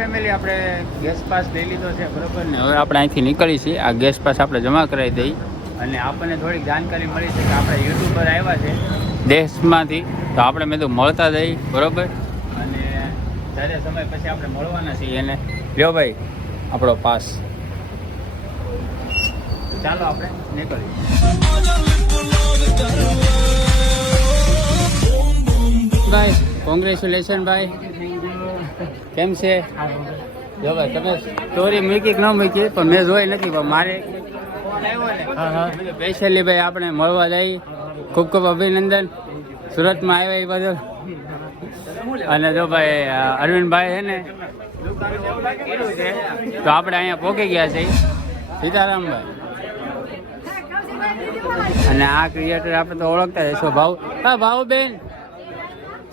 Family આપણે gas pass લઈ લીધો છે બરોબર ને, હવે આપણે અહીંથી નીકળી છીએ. આ ગેસ પાસ આપણે જમા કરાવી દઈ અને આપણને થોડીક જાણકારી મળી છે કે આપણે યુટ્યુબર આવ્યા છે દેશમાંથી, તો આપણે મેં તો મળતા જઈ બરોબર. અને જ્યારે સમય પછી આપણે મળવાના છીએ એને. લ્યો ભાઈ આપણો પાસ, ચાલો આપણે નીકળીએ. ભાઈ કોંગ્રેચ્યુલેશન ભાઈ, કેમ છે? જો ભાઈ તમે સ્ટોરી મૂકી કે ન મૂકી પણ મેં જોઈ નથી, પણ મારે ફોન આવ્યો ને સ્પેશિયલી ભાઈ આપણે મળવા જઈ. ખૂબ ખૂબ અભિનંદન સુરતમાં આવ્યા એ બદલ. અને જો ભાઈ અરવિંદભાઈ છે ને તો આપણે અહીંયા પહોંચી ગયા છે સીતારામભાઈ. અને આ ક્રિએટર આપણે તો ઓળખતા જશો ભાવ. હા ભાવ બેન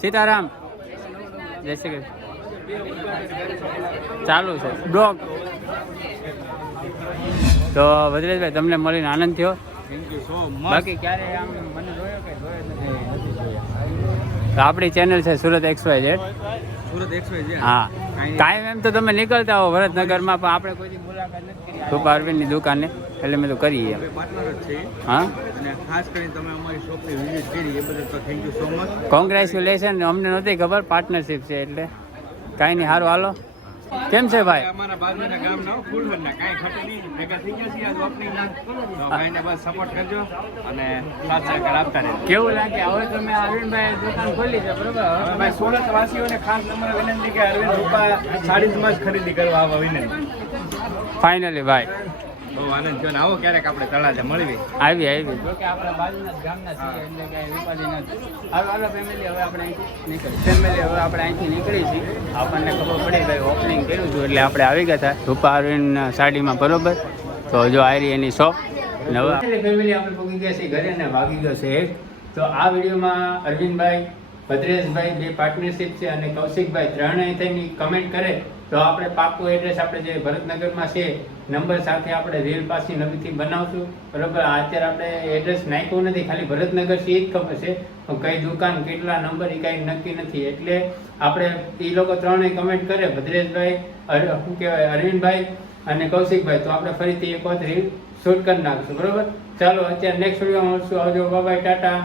સીતારામ જય શ્રી કૃષ્ણ. ચાલુ છે બ્લોગ. તો ભદ્રેશભાઈ તમને મળીને આનંદ થયો. Thank you so much. બાકી ક્યારે આમ મને જોયો કે જોયો નથી જોયા. તો આપણી ચેનલ છે સુરત XYZ. સુરત XYZ. હા કાયમ એમ તો તમે નીકળતા હો ભરતનગરમાં, પણ આપણે કોઈ મુલાકાત નથી કરી. કૃપા અરવિંદની દુકાને એટલે મેં તો કરી એમ. પાર્ટનર જ છે. હા અને ખાસ કરીને તમે અમારી શોપની વિઝિટ કરી એ બદલ તો thank you so much. Congratulation. અમને નહોતી ખબર પાર્ટનરશિપ છે એટલે કાંઈ નહીં. સારું હાલો. કેમ છે ભાઈ? અમારા બાજુના ગામના ફૂલવરના કાંઈ ખટે નહીં, ભેગા થઈ ગયા છીએ આજ ઓપનિંગના. તો ભાઈને બસ સપોર્ટ કરજો અને સાથ સહકાર આપતા રહેજો. કેવું લાગે? હવે તમે અરવિંદભાઈ દુકાન ખોલી છે બરોબર. હવે ભાઈ સુરત વાસીઓને ખાસ નમ્ર વિનંતી કે અરવિંદ રૂપા સાડીમાં જ ખરીદી કરવા આવવા વિનંતી. ફાઇનલી ભાઈ બહુ આનંદ થયો ને આવો ક્યારેક આપણે તળાજા મળવી. આવી જો કે આપણા બાજુના ગામના છીએ એટલે કાંઈ ઉપાધિ નથી. હાલો ફેમિલી હવે આપણે અહીંથી નીકળી છીએ. આપણને ખબર પડી ભાઈ ઓપનિંગ કર્યું હતું એટલે આપણે આવી ગયા હતા રૂપા અરવિંદ સાડીમાં બરોબર. તો જો આવી એની શોપ નવા ફેમિલી આપણે પહોંચી ગયા છીએ ઘરે ને વાગી ગયો છે 1. તો આ વિડીયોમાં અરવિંદભાઈ ભદ્રેશભાઈ બે પાર્ટનરશિપ છે અને કૌશિકભાઈ ત્રણેય થઈને કમેન્ટ કરે તો આપણે પાક્કું એડ્રેસ આપણે જે ભરતનગરમાં છે નંબર સાથે આપણે રીલ પાછી નવીથી બનાવશું બરોબર. અત્યારે આપણે એડ્રેસ નાખ્યું નથી, ખાલી ભરતનગર છે એ જ ખબર છે, પણ કઈ દુકાન કેટલા નંબર એ કાંઈ નક્કી નથી. એટલે આપણે એ લોકો ત્રણેય કમેન્ટ કરે ભદ્રેશભાઈ શું કહેવાય અરવિંદભાઈ અને કૌશિકભાઈ, તો આપણે ફરીથી એક વખત રીલ શૂટ કરી નાખશું બરોબર. ચાલો અત્યારે નેક્સ્ટ વિડીયોમાં મળશું. આવજો, બાય બાય, ટાટા.